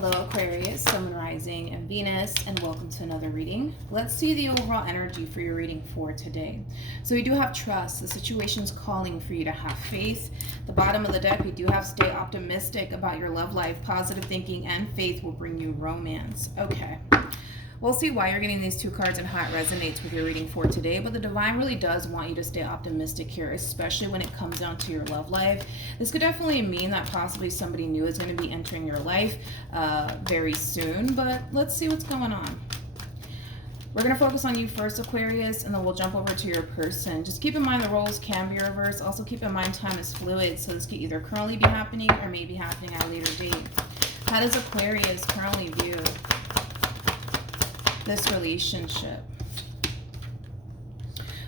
Hello Aquarius, Sun, Rising, and Venus, and welcome to another reading. Let's see the overall energy for your reading for today. So we do have trust. The situation's calling for you to have faith. The bottom of the deck, we do have stay optimistic about your love life. Positive thinking and faith will bring you romance. Okay. We'll see why you're getting these two cards and how it resonates with your reading for today, but the divine really does want you to stay optimistic here, especially when it comes down to your love life. This could definitely mean that possibly somebody new is going to be entering your life very soon, but let's see what's going on. We're going to focus on you first, Aquarius, and then we'll jump over to your person. Just keep in mind the roles can be reversed. Also keep in mind time is fluid, so this could either currently be happening or maybe happening at a later date. How does Aquarius currently view this relationship?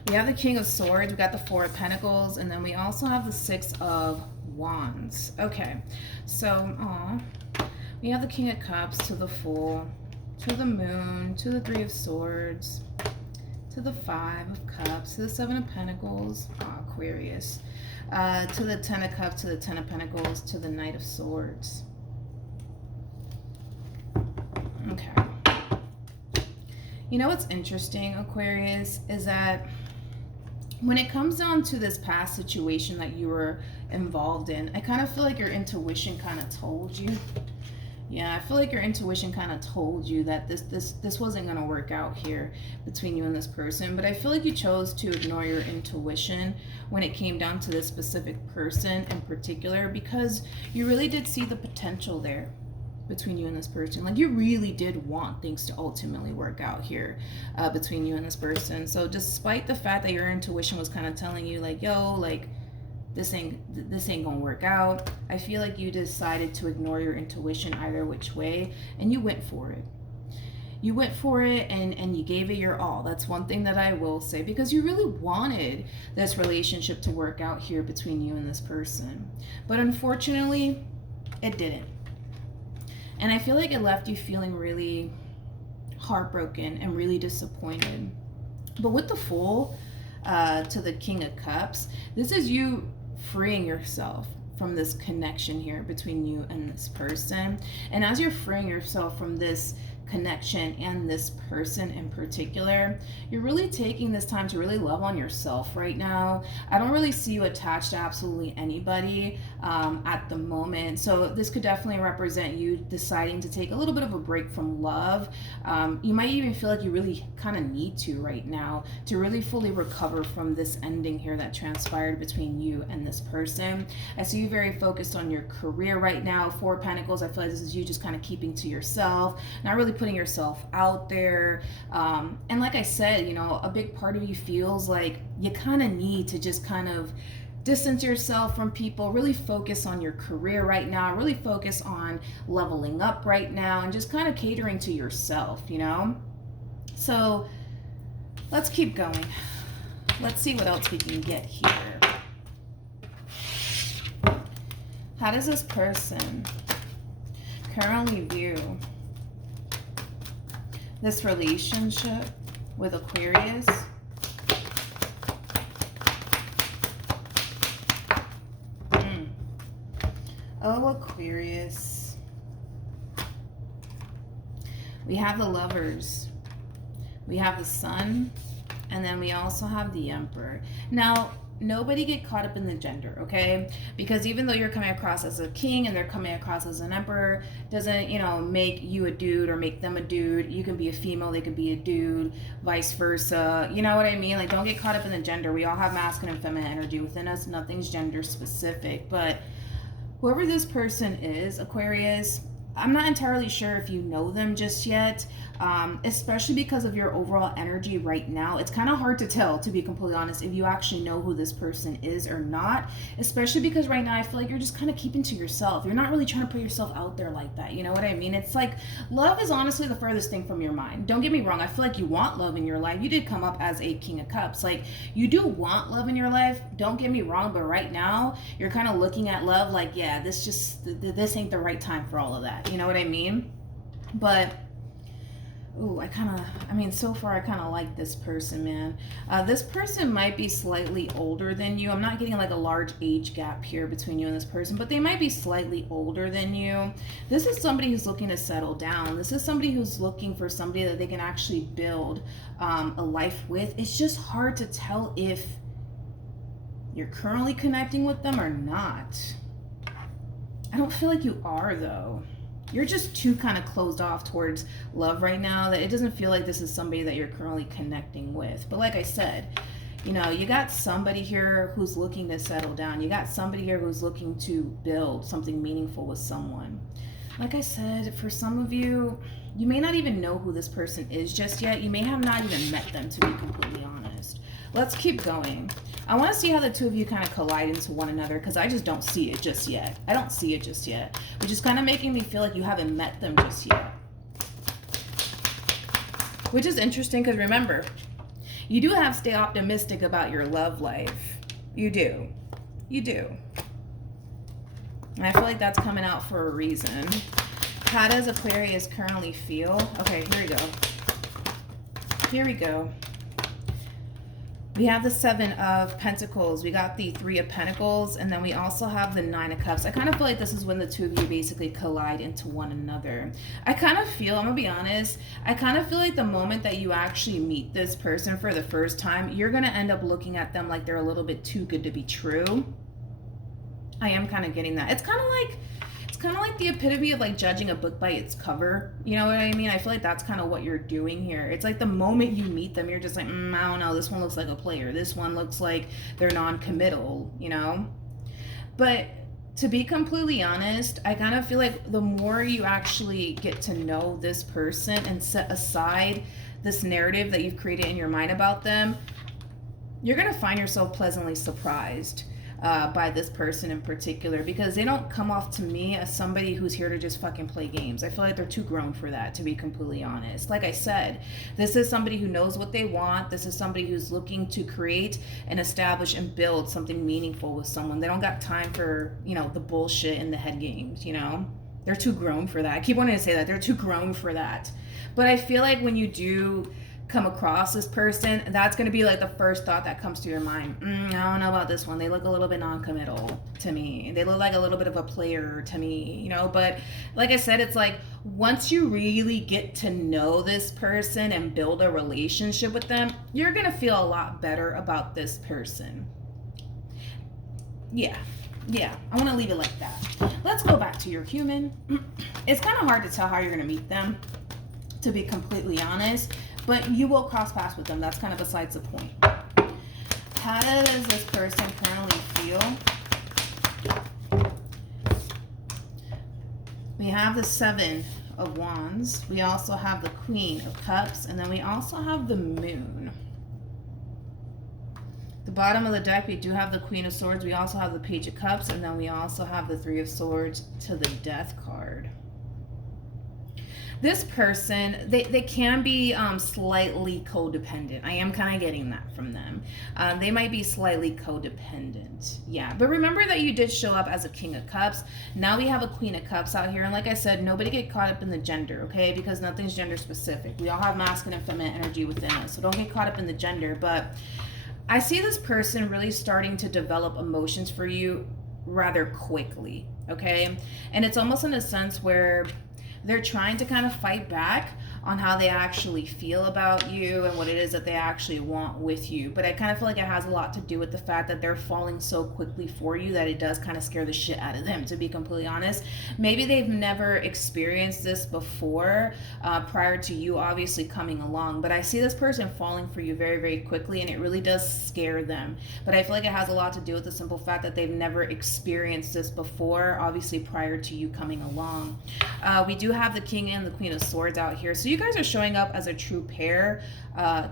We have the King of Swords, we got the Four of Pentacles, and then we also have the Six of Wands. Okay, so we have the King of Cups to the Fool, to the Moon, to the Three of Swords, to the Five of Cups, to the Seven of Pentacles, Aquarius, to the Ten of Cups, to the Ten of Pentacles, to the Knight of Swords. Okay. You know what's interesting, Aquarius, is that when it comes down to this past situation that you were involved in, I kind of feel like your intuition kind of told you. Yeah, I feel like your intuition kind of told you that this wasn't going to work out here between you and this person. But I feel like you chose to ignore your intuition when it came down to this specific person in particular, because you really did see the potential there between you and this person. Like, you really did want things to ultimately work out here between you and this person. So despite the fact that your intuition was kind of telling you like, yo, like this ain't gonna work out, I feel like you decided to ignore your intuition either which way, and you went for it. You went for it and you gave it your all. That's one thing that I will say, because you really wanted this relationship to work out here between you and this person. But unfortunately, it didn't. And I feel like it left you feeling really heartbroken and really disappointed. But with the Fool to the King of Cups, this is you freeing yourself from this connection here between you and this person. And as you're freeing yourself from this connection and this person in particular, you're really taking this time to really love on yourself right now. I don't really see you attached to absolutely anybody at the moment, so this could definitely represent you deciding to take a little bit of a break from love. You might even feel like you really kind of need to right now to really fully recover from this ending here that transpired between you and this person. I see you very focused on your career right now. Four of Pentacles, I feel like this is you just kind of keeping to yourself, not really putting yourself out there. And like I said, you know, a big part of you feels like you kind of need to just kind of distance yourself from people, really focus on your career right now, really focus on leveling up right now, and just kind of catering to yourself, you know? So let's keep going. Let's see what else we can get here. How does this person currently view this relationship with Aquarius? Oh, Aquarius. We have the Lovers. We have the Sun. And then we also have the Emperor. Now, nobody get caught up in the gender, okay? Because even though you're coming across as a king and they're coming across as an emperor, doesn't, you know, make you a dude or make them a dude. You can be a female, they could be a dude, vice versa. You know what I mean? Like, don't get caught up in the gender. We all have masculine and feminine energy within us. Nothing's gender specific. But whoever this person is, Aquarius, I'm not entirely sure if you know them just yet, especially because of your overall energy right now. It's kind of hard to tell, to be completely honest, if you actually know who this person is or not, especially because right now I feel like you're just kind of keeping to yourself. You're not really trying to put yourself out there like that. You know what I mean? It's like love is honestly the furthest thing from your mind. Don't get me wrong. I feel like you want love in your life. You did come up as a King of Cups. Like, you do want love in your life. Don't get me wrong. But right now you're kind of looking at love like, yeah, this ain't the right time for all of that. You know what I mean? But Ooh, I mean, so far I kind of like this person, man. This person might be slightly older than you. I'm not getting like a large age gap here between you and this person, but they might be slightly older than you. This is somebody who's looking to settle down. This is somebody who's looking for somebody that they can actually build a life with. It's just hard to tell if you're currently connecting with them or not. I don't feel like you are, though. You're just too kind of closed off towards love right now that it doesn't feel like this is somebody that you're currently connecting with. But like I said, you know, you got somebody here who's looking to settle down. You got somebody here who's looking to build something meaningful with someone. Like I said, for some of you, you may not even know who this person is just yet. You may have not even met them, to be completely honest. Let's keep going. I want to see how the two of you kind of collide into one another, because I just don't see it just yet. I don't see it just yet, which is kind of making me feel like you haven't met them just yet. Which is interesting, because remember, you do have to stay optimistic about your love life. You do. You do. And I feel like that's coming out for a reason. How does Aquarius currently feel? Okay, here we go. Here we go. We have the 7 of Pentacles. We got the 3 of Pentacles. And then we also have the 9 of Cups. I kind of feel like this is when the two of you basically collide into one another. I kind of feel, I'm going to be honest, I kind of feel like the moment that you actually meet this person for the first time, you're going to end up looking at them like they're a little bit too good to be true. I am kind of getting that. It's kind of like the epitome of like judging a book by its cover. You know what I mean? I feel like that's kind of what you're doing here. It's like the moment you meet them, you're just like, I don't know, this one looks like a player. This one looks like they're non-committal, you know? But to be completely honest, I kind of feel like the more you actually get to know this person and set aside this narrative that you've created in your mind about them, you're going to find yourself pleasantly surprised by this person in particular, because they don't come off to me as somebody who's here to just fucking play games. I feel like they're too grown for that, to be completely honest. Like I said, this is somebody who knows what they want. This is somebody who's looking to create and establish and build something meaningful with someone. They don't got time for, you know, the bullshit in the head games, you know? They're too grown for that. I keep wanting to say that. They're too grown for that. But I feel like when you do come across this person, that's going to be like the first thought that comes to your mind. I don't know about this one. They look a little bit non-committal to me. They look like a little bit of a player to me, you know? But like I said, it's like once you really get to know this person and build a relationship with them, you're going to feel a lot better about this person. Yeah, I want to leave it like that. Let's go back to your human. It's kind of hard to tell how you're going to meet them, to be completely honest. But you will cross paths with them. That's kind of besides the point. How does this person currently feel? We have the 7 of Wands. We also have the Queen of Cups. And then we also have the Moon. The bottom of the deck, we do have the Queen of Swords. We also have the Page of Cups. And then we also have the 3 of Swords to the Death card. This person, they can be slightly codependent. I am kind of getting that from them. They might be slightly codependent. Yeah, but remember that you did show up as a King of Cups. Now we have a Queen of Cups out here. And like I said, nobody get caught up in the gender, okay? Because nothing's gender specific. We all have masculine and feminine energy within us. So don't get caught up in the gender. But I see this person really starting to develop emotions for you rather quickly, okay? And it's almost in a sense where they're trying to kind of fight back on how they actually feel about you and what it is that they actually want with you. But I kind of feel like it has a lot to do with the fact that they're falling so quickly for you that it does kind of scare the shit out of them, to be completely honest. Maybe they've never experienced this before prior to you obviously coming along. But I see this person falling for you very, very quickly, and it really does scare them. But I feel like it has a lot to do with the simple fact that they've never experienced this before, obviously prior to you coming along. We do have the King and the Queen of Swords out here. So you guys are showing up as a true pair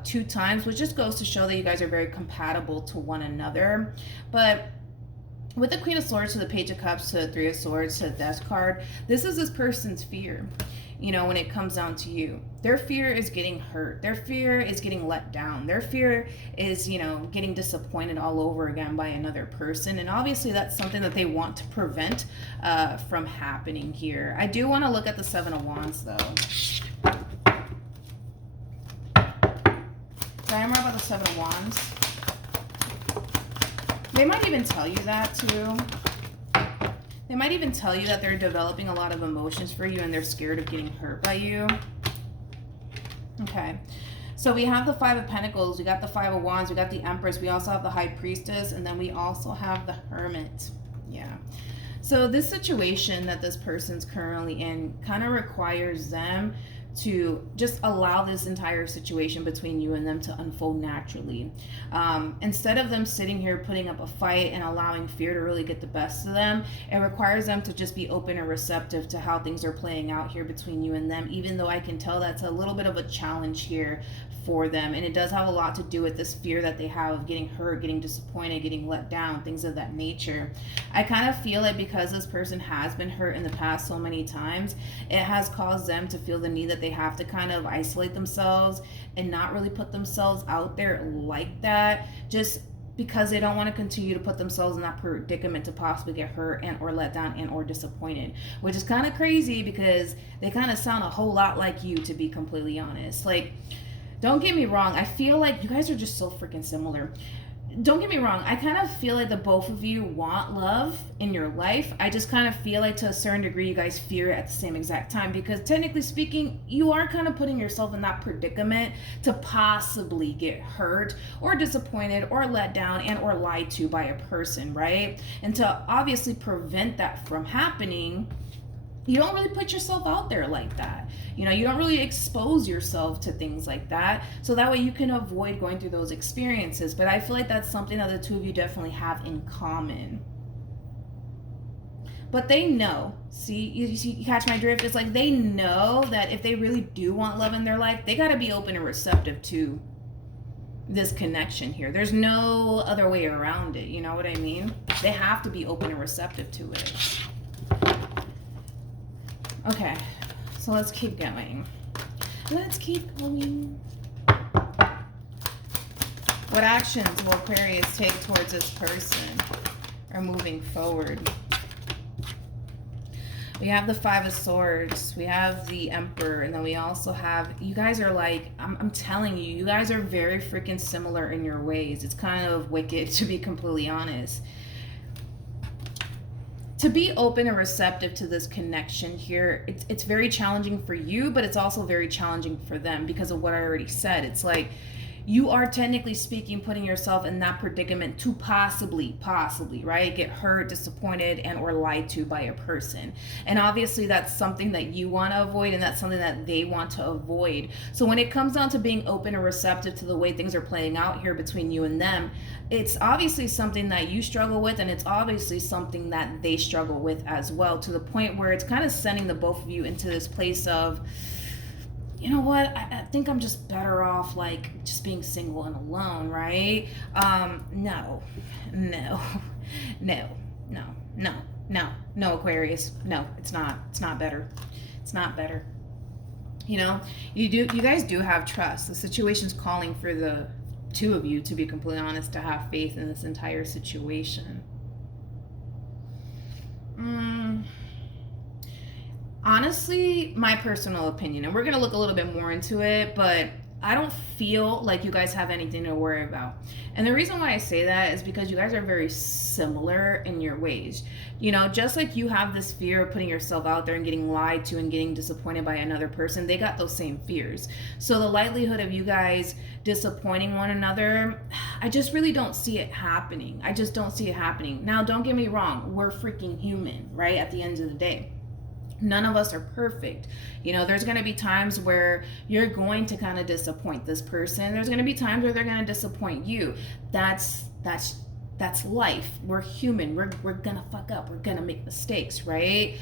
2 times, which just goes to show that you guys are very compatible to one another. But with the Queen of Swords to the Page of Cups to the 3 of Swords to the Death card, this is this person's fear. You know, when it comes down to you, their fear is getting hurt. Their fear is getting let down. Their fear is, you know, getting disappointed all over again by another person. And obviously that's something that they want to prevent from happening here. I do want to look at the 7 of Wands though. Tell me more about the Seven of Wands. They might even tell you that too. They might even tell you that they're developing a lot of emotions for you and they're scared of getting hurt by you. Okay. So we have the Five of Pentacles, we got the Five of Wands, we got the Empress, we also have the High Priestess, and then we also have the Hermit. Yeah. So this situation that this person's currently in kind of requires them to just allow this entire situation between you and them to unfold naturally. Instead of them sitting here putting up a fight and allowing fear to really get the best of them, it requires them to just be open and receptive to how things are playing out here between you and them, even though I can tell that's a little bit of a challenge here for them. And it does have a lot to do with this fear that they have of getting hurt, getting disappointed, getting let down, things of that nature. I kind of feel like because this person has been hurt in the past so many times, it has caused them to feel the need that they have to kind of isolate themselves and not really put themselves out there like that, just because they don't want to continue to put themselves in that predicament to possibly get hurt and or let down and or disappointed, which is kind of crazy because they kind of sound a whole lot like you, to be completely honest. Like, don't get me wrong, I feel like you guys are just so freaking similar. Don't get me wrong, I kind of feel like the both of you want love in your life. I just kind of feel like to a certain degree you guys fear it at the same exact time, because technically speaking, you are kind of putting yourself in that predicament to possibly get hurt or disappointed or let down and or lied to by a person, right? And to obviously prevent that from happening, you don't really put yourself out there like that. You know, you don't really expose yourself to things like that. So that way you can avoid going through those experiences. But I feel like that's something that the two of you definitely have in common. But they know, you catch my drift? It's like they know that if they really do want love in their life, they got to be open and receptive to this connection here. There's no other way around it. You know what I mean? They have to be open and receptive to it. Okay, so let's keep going. Let's keep going. What actions will Aquarius take towards this person or moving forward? We have the Five of Swords, we have the Emperor, and then we also have, you guys are like, I'm telling you, you guys are very freaking similar in your ways. It's kind of wicked, to be completely honest. To be open and receptive to this connection here, it's very challenging for you, but it's also very challenging for them because of what I already said. It's like you are technically speaking putting yourself in that predicament to possibly, right, get hurt, disappointed, and or lied to by a person. And obviously that's something that you want to avoid, and that's something that they want to avoid. So when it comes down to being open and receptive to the way things are playing out here between you and them, it's obviously something that you struggle with, and it's obviously something that they struggle with as well, to the point where it's kind of sending the both of you into this place of, you know what, I think I'm just better off like just being single and alone, right? No, Aquarius. No, it's not better. It's not better. You know, you guys do have trust. The situation's calling for the two of you, to be completely honest, to have faith in this entire situation. Honestly, my personal opinion, and we're going to look a little bit more into it, but I don't feel like you guys have anything to worry about. And the reason why I say that is because you guys are very similar in your ways. You know, just like you have this fear of putting yourself out there and getting lied to and getting disappointed by another person, they got those same fears. So the likelihood of you guys disappointing one another, I just really don't see it happening. I just don't see it happening. Now, don't get me wrong. We're freaking human, right? At the end of the day. None of us are perfect. You know, there's going to be times where you're going to kind of disappoint this person. There's going to be times where they're going to disappoint you. That's life. We're human. We're going to fuck up. We're going to make mistakes, right?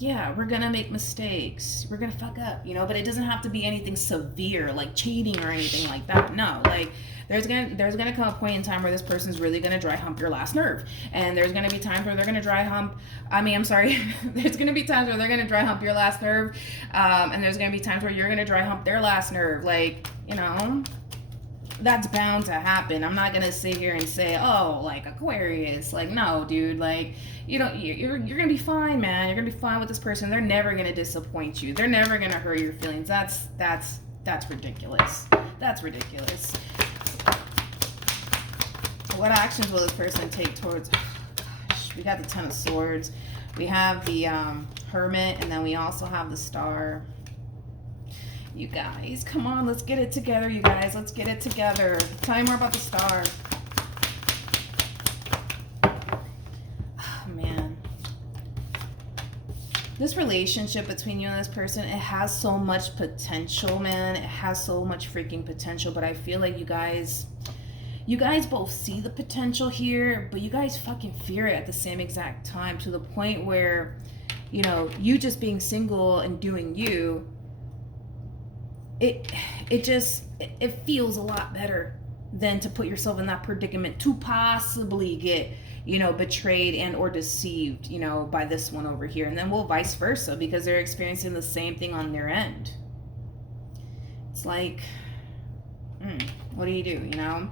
Yeah, we're going to make mistakes. We're going to fuck up, you know, but it doesn't have to be anything severe like cheating or anything like that. No, like there's gonna come a point in time where this person's really gonna dry hump your last nerve, and there's gonna be times where they're gonna dry hump. There's gonna be times where they're gonna dry hump your last nerve, and there's gonna be times where you're gonna dry hump their last nerve. Like, you know, that's bound to happen. I'm not gonna sit here and say, oh, like Aquarius, like no, dude, like you know, you're gonna be fine, man. You're gonna be fine with this person. They're never gonna disappoint you. They're never gonna hurt your feelings. That's That's ridiculous. That's ridiculous. What actions will this person take towards... Gosh, we got the Ten of Swords. We have the Hermit, and then we also have the Star. You guys, come on, let's get it together, you guys. Let's get it together. Tell me more about the Star. Oh, man. This relationship between you and this person, it has so much potential, man. It has so much freaking potential, but I feel like you guys both see the potential here, but you guys fucking fear it at the same exact time, to the point where, you know, you just being single and doing you, it feels a lot better than to put yourself in that predicament to possibly get, you know, betrayed and or deceived, you know, by this one over here. And then we'll vice versa, because they're experiencing the same thing on their end. It's like, what do, you know?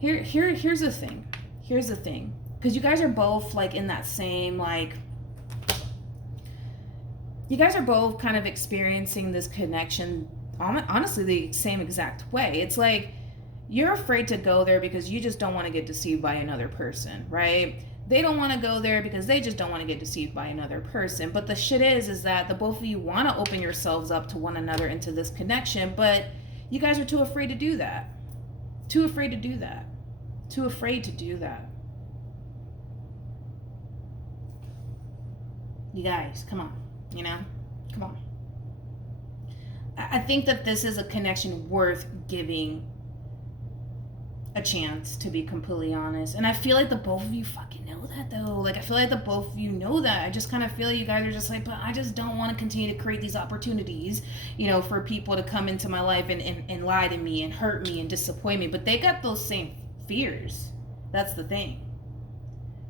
Here's the thing. Here's the thing. Because you guys are both like in that same, like, you guys are both kind of experiencing this connection, honestly, the same exact way. It's like, you're afraid to go there because you just don't want to get deceived by another person, right? They don't want to go there because they just don't want to get deceived by another person. But the shit is that the both of you want to open yourselves up to one another into this connection, but you guys are too afraid to do that. Too afraid to do that. Too afraid to do that. You guys, come on, you know? Come on. I think that this is a connection worth giving a chance, to be completely honest. And I feel like the both of you fucking know that, though. Like, I feel like the both of you know that. I just kind of feel like you guys are just like, but I just don't want to continue to create these opportunities, you know, for people to come into my life and lie to me and hurt me and disappoint me. But they got those same fears. That's the thing.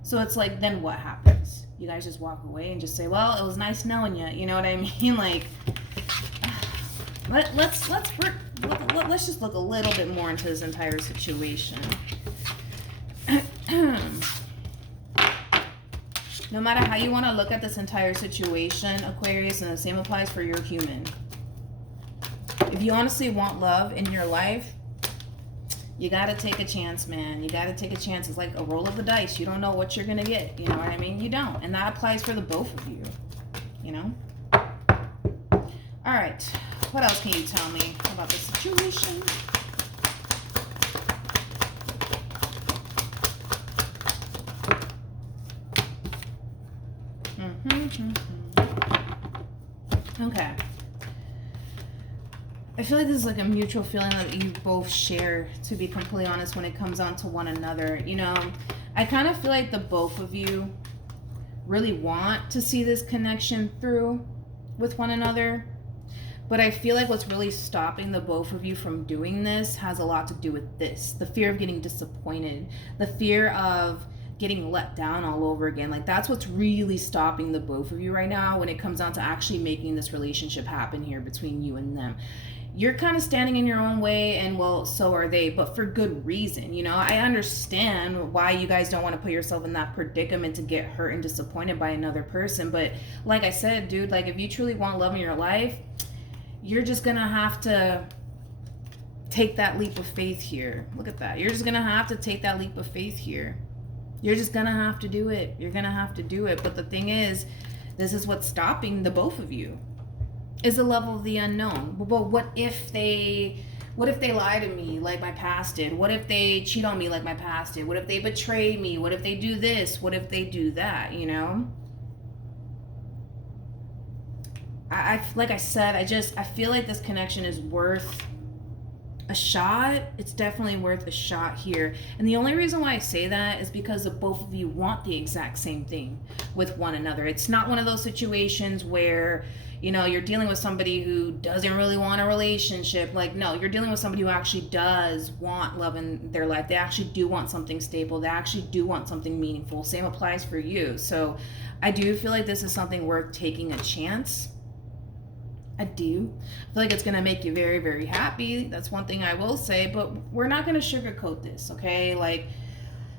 So it's like, then what happens? You guys just walk away and just say, well, it was nice knowing you. You know what I mean? Like, let's just look a little bit more into this entire situation. No matter how you want to look at this entire situation, Aquarius, and the same applies for your human. If you honestly want love in your life, you got to take a chance, man. You got to take a chance. It's like a roll of the dice. You don't know what you're going to get. You know what I mean? You don't. And that applies for the both of you. You know? All right. What else can you tell me about the situation? Okay. I feel like this is like a mutual feeling that you both share, to be completely honest, when it comes on to one another. You know, I kind of feel like the both of you really want to see this connection through with one another. But I feel like what's really stopping the both of you from doing this has a lot to do with this. The fear of getting disappointed. The fear of getting let down all over again. Like, that's what's really stopping the both of you right now when it comes down to actually making this relationship happen here between you and them. You're kind of standing in your own way, and well, so are they, but for good reason. You know, I understand why you guys don't want to put yourself in that predicament to get hurt and disappointed by another person. But like I said, dude, like, if you truly want love in your life, you're just gonna have to take that leap of faith here. Look at that. You're just gonna have to take that leap of faith here. You're just gonna have to do it. You're gonna have to do it. But the thing is, this is what's stopping the both of you, is the level of the unknown. But what if they lie to me like my past did? What if they cheat on me like my past did? What if they betray me? What if they do this? What if they do that? You know? I like I said, I feel like this connection is worth a shot. It's definitely worth a shot here. And the only reason why I say that is because the both of you want the exact same thing with one another. It's not one of those situations where, you know, you're dealing with somebody who doesn't really want a relationship. Like, no, you're dealing with somebody who actually does want love in their life. They actually do want something stable. They actually do want something meaningful. Same applies for you. So I do feel like this is something worth taking a chance. I do. I feel like it's going to make you very, very happy. That's one thing I will say, but we're not going to sugarcoat this, okay? Like,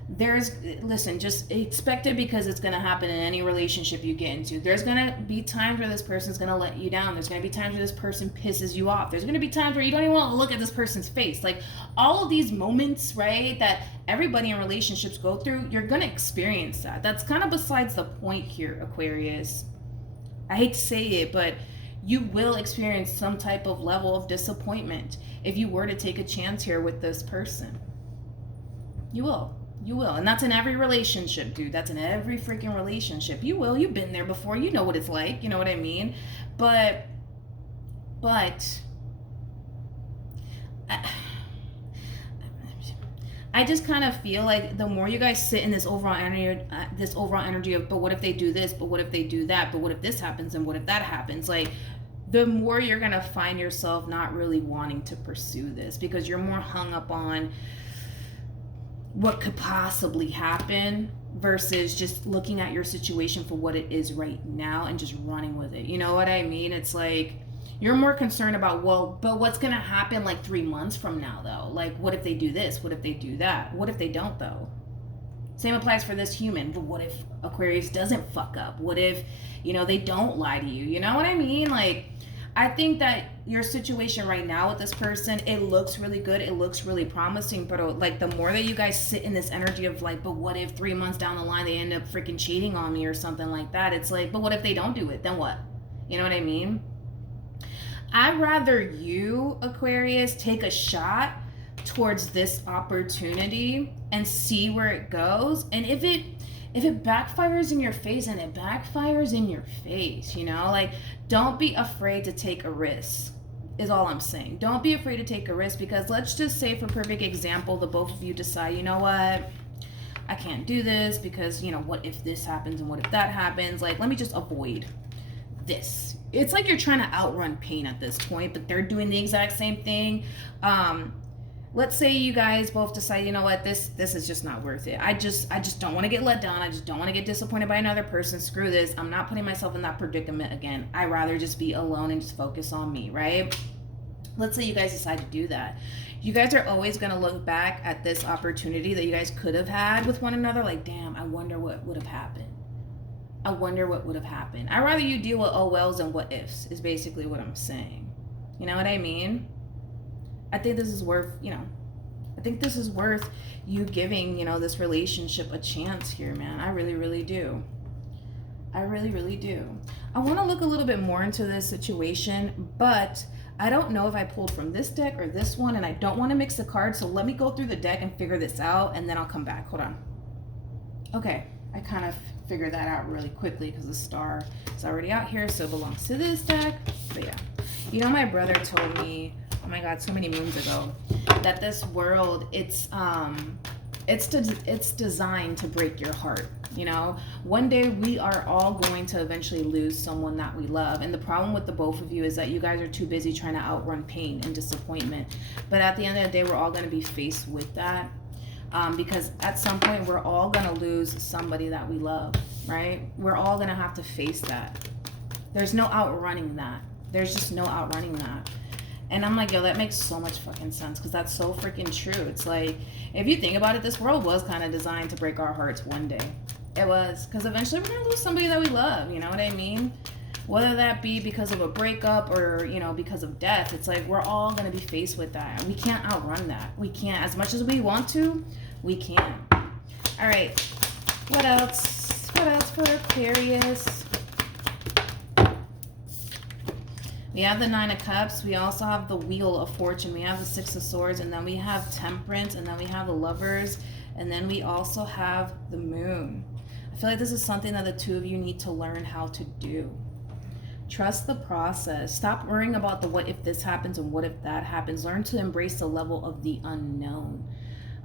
listen, just expect it, because it's going to happen in any relationship you get into. There's going to be times where this person's going to let you down. There's going to be times where this person pisses you off. There's going to be times where you don't even want to look at this person's face. Like, all of these moments, right, that everybody in relationships go through, you're going to experience that. That's kind of besides the point here, Aquarius. I hate to say it, but you will experience some type of level of disappointment if you were to take a chance here with this person. You will. You will. And that's in every relationship, dude. That's in every freaking relationship. You will. You've been there before. You know what it's like. You know what I mean? But I just kind of feel like the more you guys sit in this overall energy of, but what if they do this? But what if they do that? But what if this happens? And what if that happens? Like, the more you're going to find yourself not really wanting to pursue this, because you're more hung up on what could possibly happen versus just looking at your situation for what it is right now and just running with it. You know what I mean? It's like you're more concerned about, well, but what's going to happen like 3 months from now, though? Like, what if they do this? What if they do that? What if they don't, though? Same applies for this human. But what if Aquarius doesn't fuck up? What if, they don't lie to you? You know what I mean? Like, I think that your situation right now with this person, it looks really good. It looks really promising. But like, the more that you guys sit in this energy of like, but what if 3 months down the line they end up freaking cheating on me or something like that? It's like, but what if they don't do it? Then what? You know what I mean? I'd rather you, Aquarius, take a shot towards this opportunity and see where it goes. And if it backfires in your face, and it backfires in your face, like, don't be afraid to take a risk, is all I'm saying. Don't be afraid to take a risk, because let's just say, for perfect example, the both of you decide, you know what, I can't do this because, what if this happens and what if that happens? Like, let me just avoid this. It's like you're trying to outrun pain at this point, but they're doing the exact same thing. Let's say you guys both decide, you know what, this is just not worth it. I just don't want to get let down. I just don't want to get disappointed by another person. Screw this. I'm not putting myself in that predicament again. I'd rather just be alone and just focus on me, right? Let's say you guys decide to do that. You guys are always going to look back at this opportunity that you guys could have had with one another like, damn, I wonder what would have happened. I wonder what would have happened. I'd rather you deal with oh wells and what ifs, is basically what I'm saying. You know what I mean? I think this is worth, I think this is worth you giving, this relationship a chance here, man. I really, really do. I really, really do. I want to look a little bit more into this situation, but I don't know if I pulled from this deck or this one, and I don't want to mix the cards, so let me go through the deck and figure this out, and then I'll come back. Hold on. Okay, I kind of figured that out really quickly because the star is already out here, so it belongs to this deck. But yeah, my brother told me, oh my God, so many moons ago, that this world, it's designed to break your heart. One day we are all going to eventually lose someone that we love, and the problem with the both of you is that you guys are too busy trying to outrun pain and disappointment. But at the end of the day, we're all going to be faced with that, because at some point we're all going to lose somebody that we love, right? We're all going to have to face that. There's no outrunning that. There's just no outrunning that. And I'm like, yo, that makes so much fucking sense, because that's so freaking true. It's like, if you think about it, this world was kind of designed to break our hearts one day. It was, because eventually we're going to lose somebody that we love, you know what I mean? Whether that be because of a breakup or, because of death, it's like we're all going to be faced with that. And we can't outrun that. We can't. As much as we want to, we can't. All right. What else? What else for Aquarius? We have the Nine of Cups. We also have the Wheel of Fortune. We have the Six of Swords. And then we have Temperance. And then we have the Lovers. And then we also have the Moon. I feel like this is something that the two of you need to learn how to do. Trust the process. Stop worrying about the what if this happens and what if that happens. Learn to embrace the level of the unknown,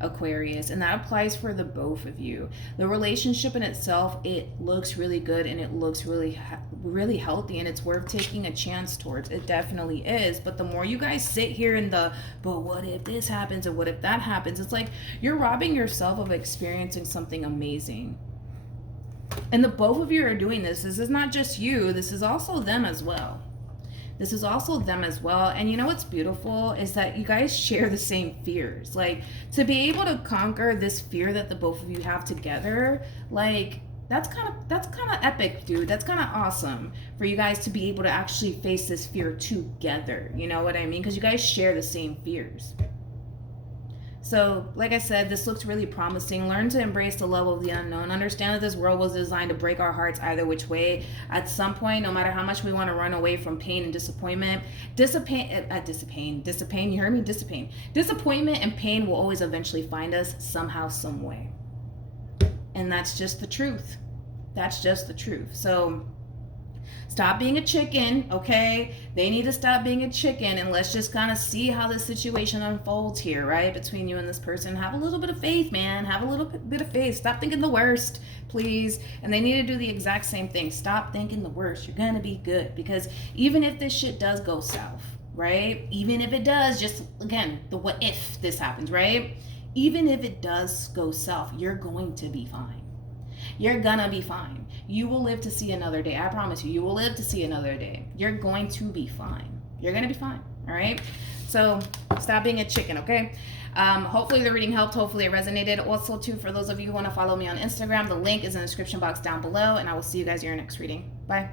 Aquarius, and that applies for the both of you. The relationship in itself, it looks really good and it looks really really healthy, and it's worth taking a chance towards. It definitely is. But the more you guys sit here in the but what if this happens and what if that happens, it's like you're robbing yourself of experiencing something amazing. And the both of you are doing this. This is not just you, this is also them as well. This is also them as well. And you know what's beautiful is that you guys share the same fears. Like, to be able to conquer this fear that the both of you have together, like, that's kind of epic, dude. That's kind of awesome for you guys to be able to actually face this fear together. You know what I mean? Because you guys share the same fears. So, like I said, this looks really promising. Learn to embrace the love of the unknown. Understand that this world was designed to break our hearts either which way. At some point, no matter how much we want to run away from pain and disappointment, disappointment and pain will always eventually find us somehow, some way. And that's just the truth. That's just the truth. So, stop being a chicken, okay? They need to stop being a chicken, and let's just kind of see how this situation unfolds here, right? Between you and this person. Have a little bit of faith, man. Have a little bit of faith. Stop thinking the worst, please. And they need to do the exact same thing. Stop thinking the worst. You're gonna be good. Because even if this shit does go south, right? Even if it does, just, again, the what if this happens, right? Even if it does go south, you're going to be fine. You're gonna be fine. You will live to see another day. I promise you, you will live to see another day. You're going to be fine. You're gonna be fine, all right? So stop being a chicken, okay? Hopefully the reading helped. Hopefully it resonated. Also, too, for those of you who want to follow me on Instagram, the link is in the description box down below, and I will see you guys in your next reading. Bye.